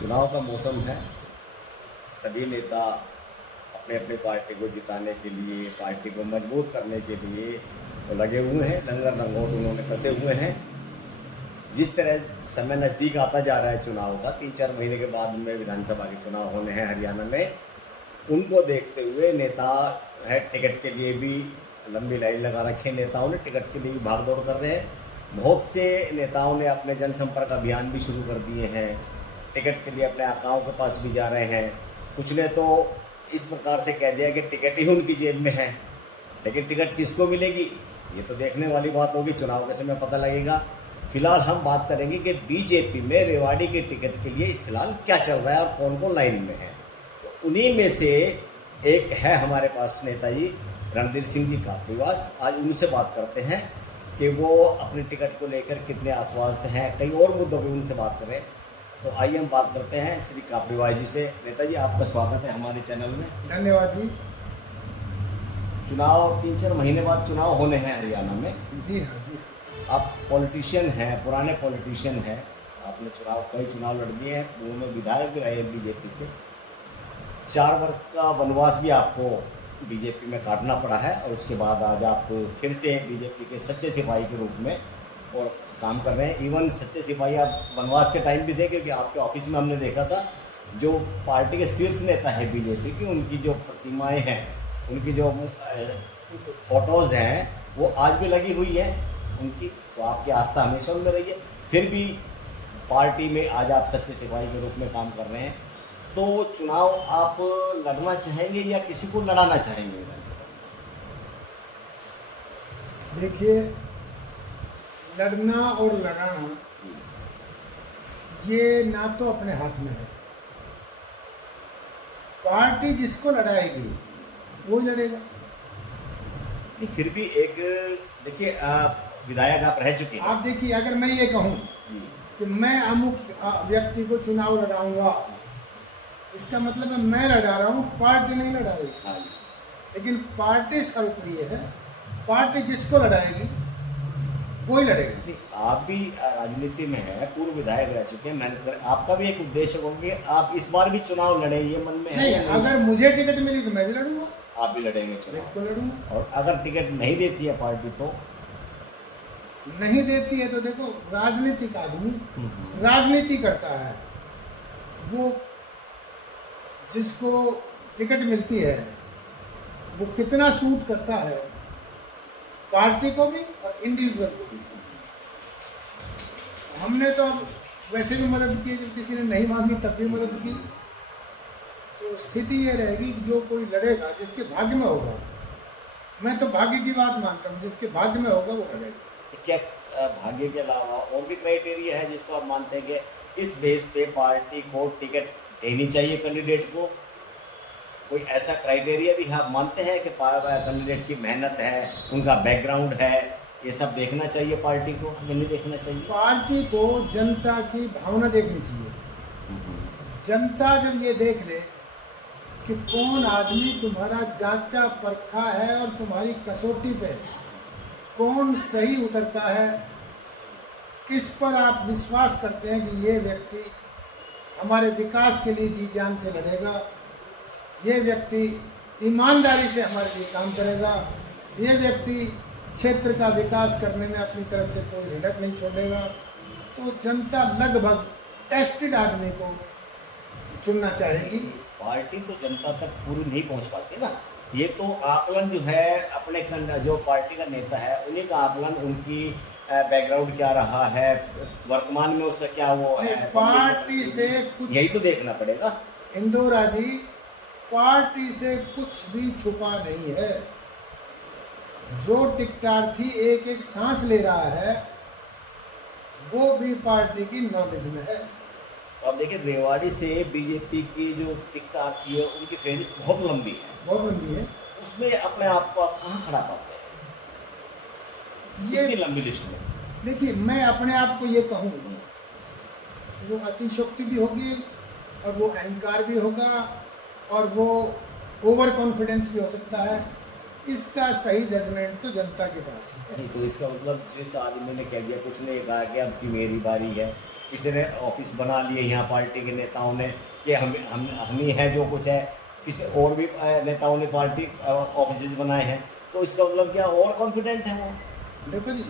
चुनाव का मौसम है। सभी नेता अपने अपने पार्टी को जिताने के लिए, पार्टी को मजबूत करने के लिए तो लगे हुए हैं। लंगर लंगोट उन्होंने कसे हुए हैं। जिस तरह समय नज़दीक आता जा रहा है चुनाव का, 3-4 महीने के बाद में विधानसभा के चुनाव होने हैं हरियाणा में, उनको देखते हुए नेता है टिकट के लिए भी लंबी लाइन लगा रखे। नेताओं ने टिकट के लिए भी भाग दौड़ कर रहे हैं। बहुत से नेताओं ने अपने जनसंपर्क अभियान भी शुरू कर दिए हैं। टिकट के लिए अपने आकाओं के पास भी जा रहे हैं। कुछ ने तो इस प्रकार से कह दिया कि टिकट ही उनकी जेब में है। लेकिन टिकट किसको मिलेगी, ये तो देखने वाली बात होगी, चुनाव के समय पता लगेगा। फिलहाल हम बात करेंगे कि बीजेपी में रेवाड़ी के टिकट के लिए फिलहाल क्या चल रहा है और कौन कौन लाइन में है। तो उन्हीं में से एक है हमारे पास नेताजी रणधीर सिंह जी कापड़ीवास। आज उनसे बात करते हैं कि वो अपने टिकट को लेकर कितने आश्वस्त हैं। कई और मुद्दों पर उनसे बात करें। तो आइए हम बात करते हैं श्री कापड़ीवास जी से। नेताजी, आपका स्वागत है हमारे चैनल में। धन्यवाद जी। चुनाव 3-4 महीने बाद चुनाव होने हैं हरियाणा में। जी हाँ जी। आप पॉलिटिशियन हैं, पुराने पॉलिटिशियन हैं। आपने कई चुनाव लड़ दिए हैं, पूर्व में विधायक भी रहे बीजेपी से। 4 वर्ष का वनवास भी आपको बीजेपी में काटना पड़ा है और उसके बाद आज आप फिर से बीजेपी के सच्चे सिपाही के रूप में और काम कर रहे हैं। इवन सच्चे सिपाही आप वनवास के टाइम भी थे, क्योंकि आपके ऑफिस में हमने देखा था जो पार्टी के शीर्ष नेता है बीजेपी की, उनकी जो प्रतिमाएं हैं, उनकी जो फोटोज़ हैं, वो आज भी लगी हुई है उनकी। तो आपकी आस्था हमेशा उनमें रही है। फिर भी पार्टी में आज आप सच्चे सिपाही के रूप में काम कर रहे हैं। तो चुनाव आप लड़ना चाहेंगे या किसी को लड़ाना चाहेंगे विधानसभा? देखिए, लड़ना और लड़ाना ये ना तो अपने हाथ में है। पार्टी जिसको लड़ाएगी वो ही लड़ेगा। नहीं, फिर भी एक देखिए, आप विधायक आप रह चुके हैं। आप देखिए, अगर मैं ये कहूँ कि मैं अमुक व्यक्ति को चुनाव लड़ाऊंगा, इसका मतलब है मैं लड़ा रहा हूँ, पार्टी नहीं लड़ा रही। हाँ। लेकिन पार्टी सर्वप्रिय है। पार्टी जिसको लड़ाएगी वो ही लड़ेगा। नहीं, आप भी राजनीति में है, पूर्व विधायक रह चुके हैं, मेहनत कर। आपका भी एक उद्देश्य होगा कि आप इस बार भी चुनाव लड़ें, ये मन में है? नहीं, अगर मुझे टिकट मिली तो मैं भी लड़ूंगा। आप भी लड़ेंगे चुनाव? बिल्कुल लड़ूंगा। और अगर टिकट नहीं देती है पार्टी तो? नहीं देती है तो देखो, राजनीतिक आदमी राजनीति करता है। वो जिसको टिकट मिलती है वो कितना सूट करता है पार्टी को भी और इंडिविजुअल को भी। हमने तो अब वैसे भी मदद की, जब किसी ने नहीं मांगी तब भी मदद की। तो स्थिति ये रहेगी, जो कोई लड़ेगा जिसके भाग्य में होगा। मैं तो भाग्य की बात मानता हूँ, जिसके भाग्य में होगा वो लड़ेगा। क्या भाग्य के अलावा और भी क्राइटेरिया है जिसको आप मानते हैं कि इस बेस पे पार्टी को टिकट देनी चाहिए कैंडिडेट को? कोई ऐसा क्राइटेरिया भी आप मानते हैं कि कैंडिडेट की मेहनत है, उनका बैकग्राउंड है, ये सब देखना चाहिए पार्टी को या नहीं देखना चाहिए? पार्टी को जनता की भावना देखनी चाहिए। जनता जब ये देख ले कि कौन आदमी तुम्हारा जांचा परखा है और तुम्हारी कसौटी पे कौन सही उतरता है, किस पर आप विश्वास करते हैं कि ये व्यक्ति हमारे विकास के लिए जी जान से लड़ेगा, ये व्यक्ति ईमानदारी से हमारे लिए काम करेगा, ये व्यक्ति क्षेत्र का विकास करने में अपनी तरफ से कोई हिड़क नहीं छोड़ेगा, तो जनता लगभग टेस्टेड आदमी को चुनना चाहेगी। पार्टी तो जनता तक पूरी नहीं पहुंच पाती ना। ये तो आकलन जो है अपने जो पार्टी का नेता है उन्हीं का आकलन, उनकी बैकग्राउंड क्या रहा है, वर्तमान में उसका क्या वो है, पार्टी से कुछ यही तो देखना पड़ेगा। इंदौरा जी, पार्टी से कुछ भी छुपा नहीं है। जो टिकटार्थी एक एक सांस ले रहा है वो भी पार्टी की नॉलेज में है। अब देखिए, रेवाड़ी से बीजेपी की जो टिकटार्थी है उनकी फहरिस्त बहुत लंबी है। बहुत लंबी है। उसमें अपने आप को आप कहाँ खड़ा पाते हैं ये लंबी लिस्ट में? देखिए, मैं अपने आप को ये कहूँ, वो अतिशोक्ति भी होगी और वो अहंकार भी होगा और वो ओवर कॉन्फिडेंस भी हो सकता है। इसका सही जजमेंट तो जनता के पास है। नहीं, तो इसका मतलब जिस आदमी ने कह दिया, कुछ ने कहा कि अब की मेरी बारी है, किसी ने ऑफिस बना लिए यहाँ पार्टी के नेताओं ने कि हम ही हैं जो कुछ है, किसी और भी नेताओं ने पार्टी ऑफिस बनाए हैं, तो इसका मतलब क्या और कॉन्फिडेंट है वो। देखो जी,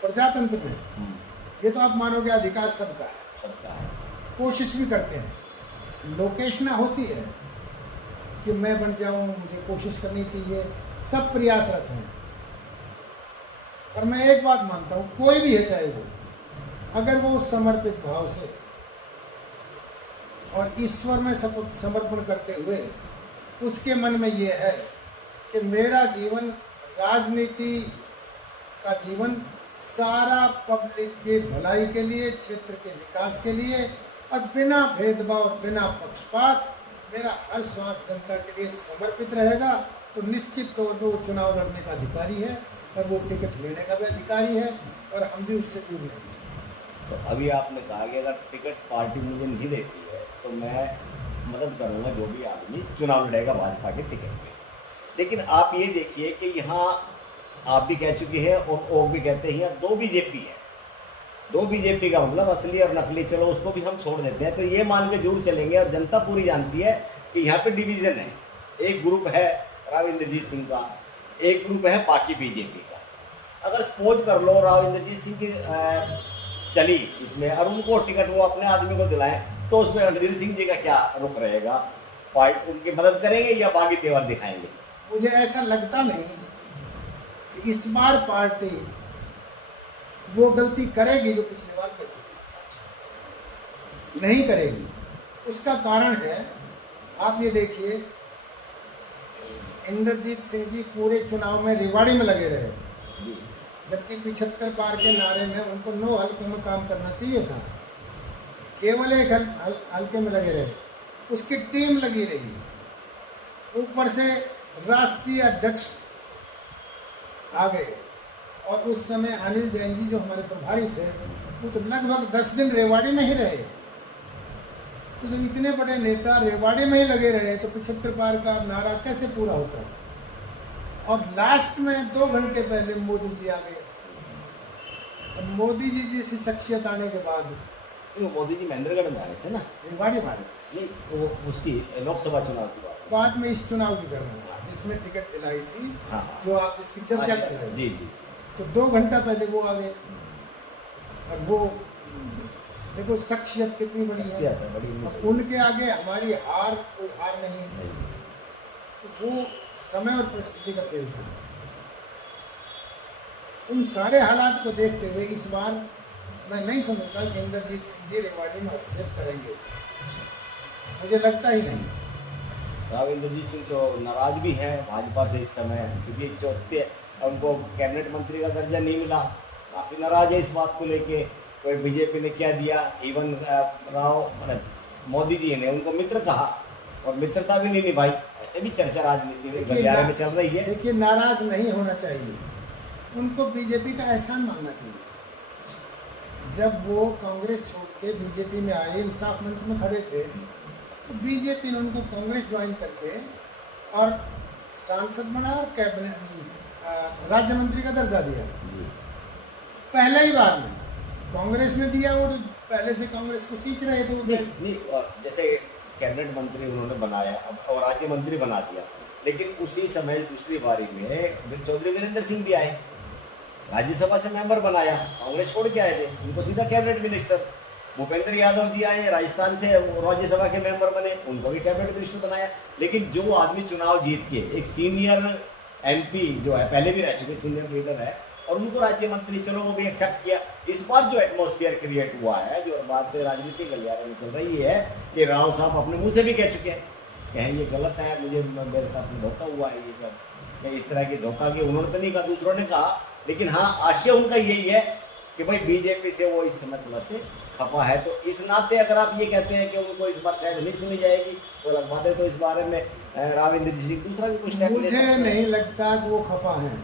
प्रजातंत्र में ये तो आप मानोगे अधिकार सबका है, सबका है। कोशिश भी करते हैं, लोकेशना होती है कि मैं बन जाऊं, मुझे कोशिश करनी चाहिए, सब प्रयासरत हैं। और मैं एक बात मानता हूं, कोई भी है चाहे वो, अगर वो समर्पित भाव से और ईश्वर में समर्पण करते हुए उसके मन में ये है कि मेरा जीवन, राजनीति का जीवन सारा पब्लिक के भलाई के लिए, क्षेत्र के विकास के लिए, और बिना भेदभाव, बिना पक्षपात मेरा हर श्वास जनता के लिए समर्पित रहेगा, तो निश्चित तौर पर वो चुनाव लड़ने का अधिकारी है और वो टिकट लेने का भी अधिकारी है, और हम भी उससे दूर नहीं। तो अभी आपने कहा कि अगर टिकट पार्टी मुझे नहीं देती है तो मैं मदद करूंगा जो भी आदमी चुनाव लड़ेगा भाजपा के टिकट पे। लेकिन आप ये देखिए कि यहाँ आप भी कह चुके हैं और वो भी कहते हैं यहाँ दो बीजेपी है। दो बीजेपी का मतलब असली और नकली, चलो उसको भी हम छोड़ देते हैं, तो ये मान के जरूर चलेंगे, और जनता पूरी जानती है कि यहाँ पे डिवीज़न है। एक ग्रुप है राव इंद्रजीत सिंह का, एक ग्रुप है बाकी बीजेपी का। अगर सपोज कर लो राव इंद्रजीत सिंह की चली इसमें और उनको टिकट वो अपने आदमी को दिलाएं, तो उसमें रणधीर सिंह जी का क्या रुख रहेगा? पार्टी उनकी मदद करेंगे या बागी तेवर दिखाएंगे? मुझे ऐसा लगता नहीं कि इस बार पार्टी वो गलती करेगी जो पिछली बार कर चुकी, नहीं करेगी। उसका कारण है, आप ये देखिए, इंद्रजीत सिंह जी पूरे चुनाव में रेवाड़ी में लगे रहे, जबकि 75 पार के नारे में उनको 9 हल्कों में काम करना चाहिए था, केवल एक हल्के में लगे रहे। उसकी टीम लगी रही, ऊपर से राष्ट्रीय अध्यक्ष आ गए, और उस समय अनिल जैन जी जो हमारे प्रभारी थे, वो तो लगभग 10 दिन रेवाड़ी में ही रहे। तो जब इतने बड़े नेता रेवाड़ी में ही लगे रहे तो 75 पार का नारा कैसे पूरा होता? और लास्ट में 2 घंटे पहले मोदी जी आ गए। और मोदी जी जैसी शख्सियत आने के बाद, मोदी जी महेंद्रगढ़ में आ रहे थे ना, रेवाड़ी में नहीं वो उसकी लोकसभा चुनाव की बाद में इस चुनाव की कर रहा था जिसमें टिकट दिलाई थी, हाँ, जो आप इसकी चर्चा कर रहे हैं। जी जी। तो 2 घंटा पहले वो आ गए, और वो देखो शख्सियत कितनी बड़ी है, बड़ी। उनके आगे हमारी हार कोई हार नहीं है। तो वो समय और परिस्थिति का खेल था। उन सारे हालात को देखते हुए इस बार मैं नहीं समझता कि इंद्रजीत सिंह जी रेवाड़ी में हस्तक्षेप करेंगे, मुझे लगता ही नहीं। राव इंद्रजीत सिंह तो नाराज भी है भाजपा से इस समय, क्योंकि चौथे उनको कैबिनेट मंत्री का दर्जा नहीं मिला, काफ़ी नाराज है इस बात को लेके। कोई बीजेपी ने क्या दिया, इवन राव मोदी जी ने उनको मित्र कहा और मित्रता भी नहीं निभाई, ऐसे भी चर्चा राजनीति में गलियारे में चल रही है। देखिए, नाराज नहीं होना चाहिए, उनको बीजेपी का एहसान मानना चाहिए। जब वो कांग्रेस छोड़ के बीजेपी में आए, इंसाफ मंच में खड़े थे, तो बीजेपी ने उनको कांग्रेस ज्वाइन करके और सांसद बना और कैबिनेट राज्य मंत्री का दर्जा दिया। पहले ही बार में कांग्रेस ने दिया, वो पहले से कांग्रेस को सींच रहे थे। वो नहीं, जैसे कैबिनेट मंत्री उन्होंने बनाया और राज्य मंत्री बना दिया, लेकिन उसी समय दूसरी बारी में चौधरी वीरेंद्र सिंह भी आए, राज्यसभा से मेंबर बनाया, कांग्रेस छोड़ के आए थे, उनको सीधा कैबिनेट मिनिस्टर। भूपेंद्र यादव जी आए राजस्थान से, राज्यसभा के मेंबर बने, उनको भी कैबिनेट मिनिस्टर बनाया। लेकिन जो आदमी चुनाव जीत के एक सीनियर एमपी जो है, पहले भी रह चुके सीनियर लीडर है, और उनको राज्य मंत्री, चलो वो भी एक्सेप्ट किया। इस बार जो एटमॉस्फेयर क्रिएट हुआ है, जो बात राजनीति गलियारे में चल रही है, कि राव साहब अपने मुंह से भी कह चुके हैं कि ये गलत है, मुझे मेरे साथ में धोखा हुआ है, ये सब इस तरह की धोखा की उन्होंने तो नहीं कहा, दूसरों ने कहा। लेकिन हाँ, आशय उनका यही है कि भाई बीजेपी से वो इस समय थोड़ा से खफा है। तो इस नाते अगर आप ये कहते हैं कि उनको इस बार शायद नहीं सुनी जाएगी, तो अलग बात है। तो इस बारे में राव इंद्रजीत सिंह दूसरा भी कुछ मुझे नहीं लगता कि वो खफा है।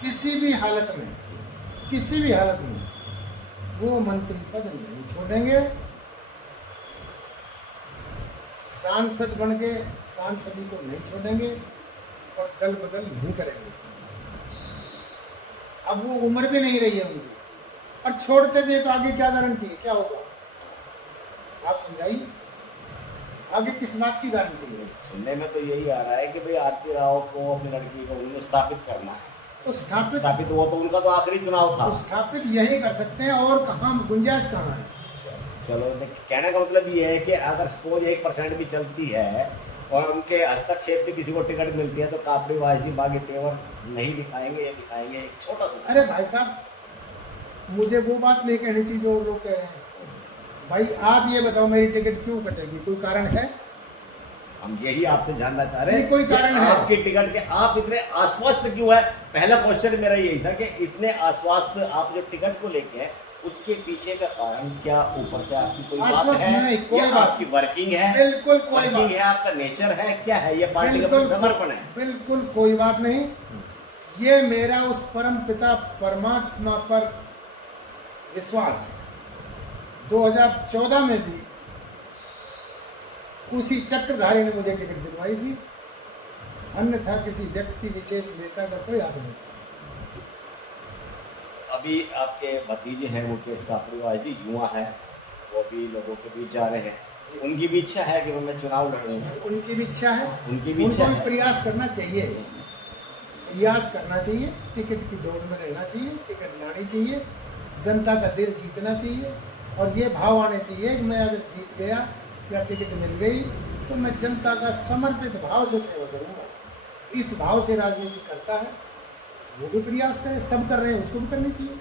किसी भी हालत में, किसी भी हालत में वो मंत्री पद नहीं छोड़ेंगे, सांसद बन के सांसदी को नहीं छोड़ेंगे, और दल बदल नहीं करेंगे। अब वो उम्र भी नहीं रही है उनकी, और छोड़ते भी हैं तो आगे क्या गारंटी है, क्या होगा आप समझाइए, आगे किस बात की गारंटी है? सुनने में तो यही आ रहा है कि भाई आरती राव को अपनी लड़की को उन्हें स्थापित करना है। तो स्थापित स्थापित वो तो उनका तो आखिरी चुनाव था। तो स्थापित यही कर सकते हैं, और कहाँ गुंजाइश कहाँ है? चलो, कहने का मतलब ये है कि अगर सपोज 1% भी चलती है और उनके हस्तक्षेप से किसी को टिकट मिलती है तो कापड़ीबाजी बागी तेवर नहीं दिखाएंगे, ये दिखाएंगे एक छोटा सा। अरे भाई साहब, मुझे वो बात नहीं कहनी चाहिए जो लोग कह रहे हैं। भाई आप ये बताओ मेरी टिकट क्यों कटेगी, कोई कारण है? हम यही आपसे जानना चाह रहे हैं, नहीं, कोई कारण कि है? आपकी टिकट के आप इतने आश्वस्त क्यों है? पहला क्वेश्चन मेरा यही था कि इतने आश्वस्त आप जो टिकट को लेके हैं उसके पीछे का कारण क्या? ऊपर से आपकी कोई बात आश्वस्त है नहीं, कोई या बात आपकी वर्किंग है? बिल्कुल कोई वर्किंग बात है, आपका नेचर है, क्या है? ये पार्टी का बिल्कुल समर्पण है। बिल्कुल कोई बात नहीं। ये मेरा उस परम पिता परमात्मा पर विश्वास है। 2014 में भी उसी चक्रधारी ने मुझे टिकट दिलवाई थी, अन्यथा किसी व्यक्ति विशेष नेता का कोई हाथ नहीं था। अभी आपके भतीजे हैं मुकेश कापड़ीबाजी, युवा है, वो भी लोगों के बीच जा रहे हैं, उनकी भी इच्छा है कि मैं चुनाव लड़ूंगा। उनकी भी इच्छा है, उनकी भी इच्छा उनको भी है। प्रयास करना चाहिए, प्रयास करना चाहिए, टिकट की दौड़ में रहना चाहिए, टिकट लानी चाहिए, जनता का दिल जीतना चाहिए, और ये भाव आने चाहिए कि मैं अगर जीत गया या टिकट मिल गई तो मैं जनता का समर्पित भाव से सेवा करूँगा। इस भाव से राजनीति करता है, वो भी प्रयास करे, सब कर रहे हैं, उसको भी करनी चाहिए,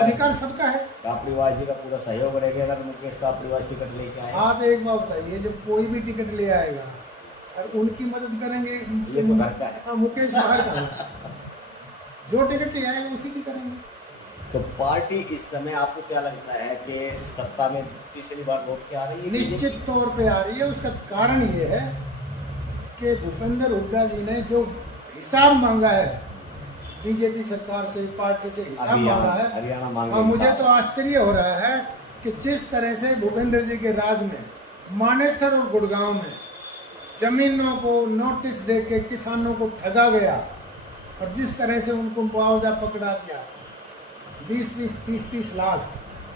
अधिकार सबका है। कापड़ीबाजी का पूरा सहयोग रहेगा अगर मुकेश कापड़ीबाजी टिकट लेके आए। आप एक बात बताइए, जब कोई भी टिकट ले आएगा और उनकी मदद करेंगे, ये तो घर का है। हाँ, मुकेश बाहर का है, जो टिकट ले आएगा उसी की करेंगे। तो पार्टी इस समय आपको क्या लगता है कि सत्ता में तीसरी बार वोट के आ रही है? निश्चित तौर पे आ रही है। उसका कारण ये है कि भूपेंद्र हुड्डा जी ने जो हिसाब मांगा है बीजेपी सरकार से, पार्टी से हिसाब मांगा है, हरियाणा मांगे और मुझे हिसाब। तो आश्चर्य हो रहा है कि जिस तरह से भूपेंद्र जी के राज में मानेसर और गुड़गांव में जमीनों को नोटिस दे के किसानों को ठगा गया, और जिस तरह से उनको मुआवजा पकड़ा दिया 20-20, 30-30 लाख,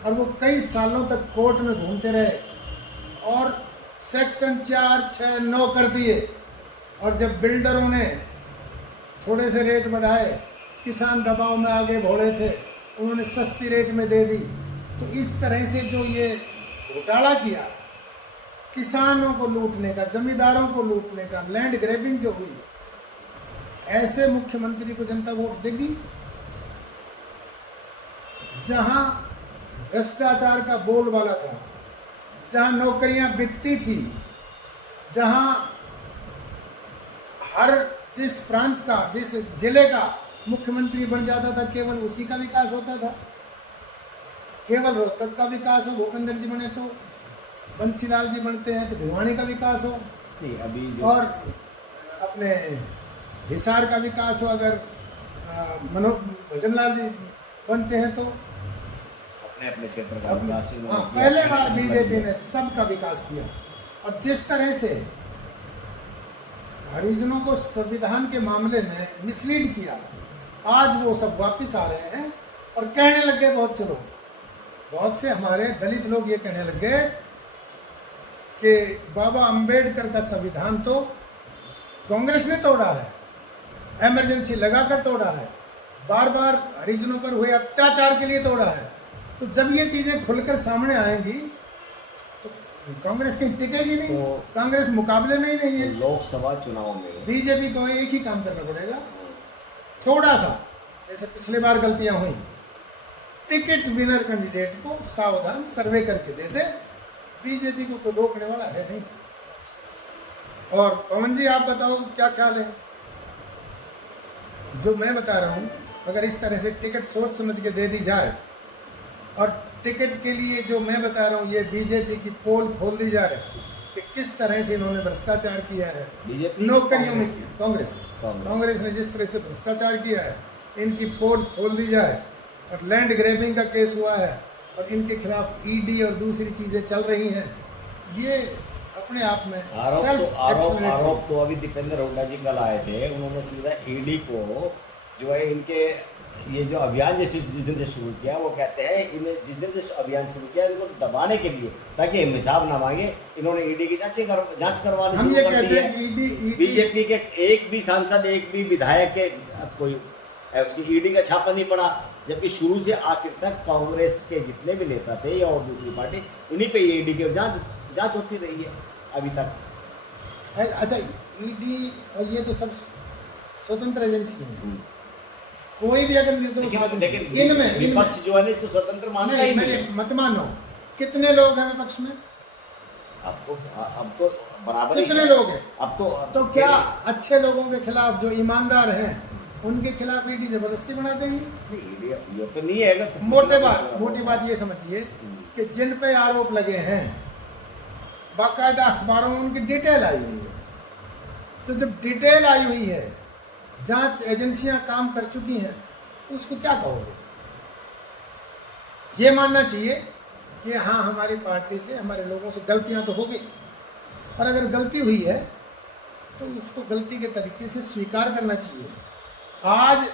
और वो कई सालों तक कोर्ट में घूमते रहे और सेक्शन 4, 6, 9 कर दिए, और जब बिल्डरों ने थोड़े से रेट बढ़ाए, किसान दबाव में आगे बढ़े थे, उन्होंने सस्ती रेट में दे दी। तो इस तरह से जो ये घोटाला किया, किसानों को लूटने का, जमींदारों को लूटने का, लैंड ग्रैबिंग जो हुई, ऐसे मुख्यमंत्री को जनता वोट देगी? जहां भ्रष्टाचार का बोलबाला था, जहां नौकरियां बिकती थी, जहां हर जिस प्रांत का, जिस जिले का मुख्यमंत्री बन जाता था, केवल उसी का विकास होता था। केवल रोहतक का विकास हो, भूपेंद्र जी बने तो, बंसीलाल जी बनते हैं तो भिवानी का विकास हो, नहीं अभी और अपने हिसार का विकास हो, अगर भजनलाल जी बनते हैं तो अपने अपने क्षेत्र का विकास ही हाँ, उन्होंने किया। पहले बार बीजेपी ने सबका विकास किया। और जिस तरह से हरिजनों को संविधान के मामले में मिसलीड किया, आज वो सब वापस आ रहे हैं और कहने लग गए, बहुत से लोग, बहुत से हमारे दलित लोग ये कहने लग गए कि बाबा अंबेडकर का संविधान तो कांग्रेस ने तोड़ा है, इमरजेंसी लगाकर तोड़ा है, बार बार हरिजनों पर हुए अत्याचार के लिए तोड़ा है। तो जब ये चीजें खुलकर सामने आएंगी तो कांग्रेस कहीं टिकेगी नहीं, तो कांग्रेस मुकाबले में ही नहीं है। लोकसभा चुनाव में बीजेपी को एक ही काम करना पड़ेगा, थोड़ा सा, जैसे पिछले बार गलतियां हुई, टिकट विनर कैंडिडेट को सावधान सर्वे करके दे दे, बीजेपी को कोई रोकने वाला है नहीं। और पवन जी, आप बताओ क्या ख्याल है? जो मैं बता रहा हूँ, अगर इस तरह से टिकट सोच समझ के दे दी जाए, और टिकट के लिए जो मैं बता रहा हूँ, ये बीजेपी की पोल खोल दी जाए कि किस तरह से इन्होंने भ्रष्टाचार किया है बीजेपी, नौकरियों में, कांग्रेस ने जिस तरह से भ्रष्टाचार किया है, इनकी पोल खोल दी जाए। और लैंड ग्रैबिंग का केस हुआ है, और इनके खिलाफ ईडी और दूसरी चीज़ें चल रही हैं, ये अपने आप में आरोप तो अभी दीपेंद्र हुड्डा जी कल आए थे, उन्होंने सीधा ईडी को जो है इनके ये जो अभियान जैसे जिस दिन से शुरू किया, वो कहते हैं इन्हें जिस दिन से अभियान शुरू किया इनको दबाने के लिए, ताकि हम हिसाब ना मांगे, इन्होंने ईडी की जांच करवानी हम शुरू ये कर दी कहते है। हैं ईडी बीजेपी के एक भी सांसद, एक भी विधायक के कोई उसकी ईडी का छापा नहीं पड़ा, जबकि शुरू से आखिर तक कांग्रेस के जितने भी नेता थे या और दूसरी पार्टी, उन्हीं पे ईडी की जांच होती रही है अभी तक। अच्छा, ईडी और ये तो सब स्वतंत्र एजेंसी हैं। कोई भी अगर निर्दोष आदमी लेकिन विपक्ष जो है ना इसको स्वतंत्र मानता ही नहीं है। मत मानो, कितने लोग हैं विपक्ष में? अब तो बराबर ही कितने है। लोग हैं? अब तो क्या अच्छे लोगों के खिलाफ, जो ईमानदार हैं, उनके खिलाफ ईडी जबरदस्ती बना देगी? ये तो नहीं है। तो मोटी बात ये समझिए कि जिन पे आरोप लगे हैं, बाकायदा अखबारों में उनकी डिटेल आई हुई है। तो जब डिटेल आई हुई है, जांच एजेंसियां काम कर चुकी हैं, उसको क्या कहोगे? ये मानना चाहिए कि हाँ, हमारी पार्टी से, हमारे लोगों से गलतियां तो हो गई, और अगर गलती हुई है तो उसको गलती के तरीके से स्वीकार करना चाहिए। आज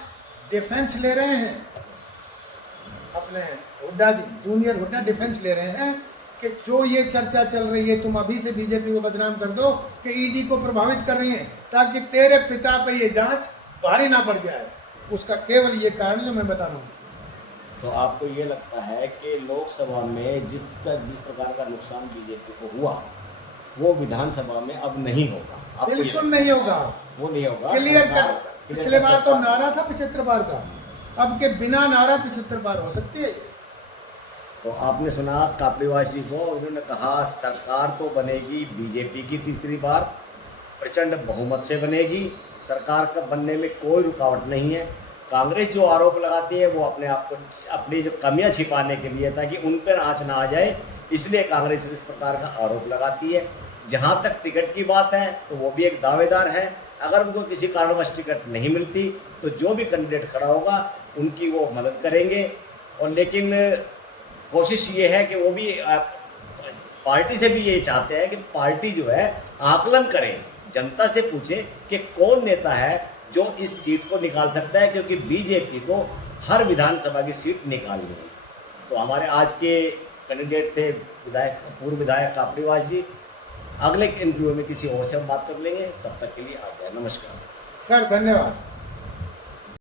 डिफेंस ले रहे हैं अपने हुड्डा जी, जूनियर हुड्डा डिफेंस ले रहे हैं कि जो ये चर्चा चल रही है, तुम अभी से बीजेपी को बदनाम कर दो कि ईडी को प्रभावित कर रही है, ताकि तेरे पिता पे ये जांच भारी ना पड़ जाए। उसका केवल ये कारण जो मैं बता रहा हूँ। तो आपको ये लगता है कि लोकसभा में जिस प्रकार का नुकसान बीजेपी को हुआ, वो विधानसभा में अब नहीं होगा? बिल्कुल नहीं होगा, वो नहीं होगा। Clear cut. पिछले बार तो नारा था 75 बार का, अब के बिना नारा 75 बार हो सकती है। तो आपने सुना कापड़ीवासी को, उन्होंने कहा सरकार तो बनेगी बीजेपी की तीसरी बार, प्रचंड बहुमत से बनेगी, सरकार का बनने में कोई रुकावट नहीं है। कांग्रेस जो आरोप लगाती है वो अपने आप को, अपनी जो कमियां छिपाने के लिए, ताकि उन पर आँच ना आ जाए, इसलिए कांग्रेस इस प्रकार का आरोप लगाती है। जहाँ तक टिकट की बात है तो वो भी एक दावेदार है। अगर उनको किसी कारणवश टिकट नहीं मिलती तो जो भी कैंडिडेट खड़ा होगा उनकी वो मदद करेंगे। और लेकिन कोशिश ये है कि वो भी पार्टी से भी ये चाहते हैं कि पार्टी जो है आकलन करे, जनता से पूछे कि कौन नेता है जो इस सीट को निकाल सकता है, क्योंकि बीजेपी को हर विधानसभा की सीट निकालनी है। तो हमारे आज के कैंडिडेट थे पूर्व विधायक कापड़ीवास जी। अगले इंटरव्यू में किसी और से हम बात कर लेंगे, तब तक के लिए आप नमस्कार सर, धन्यवाद।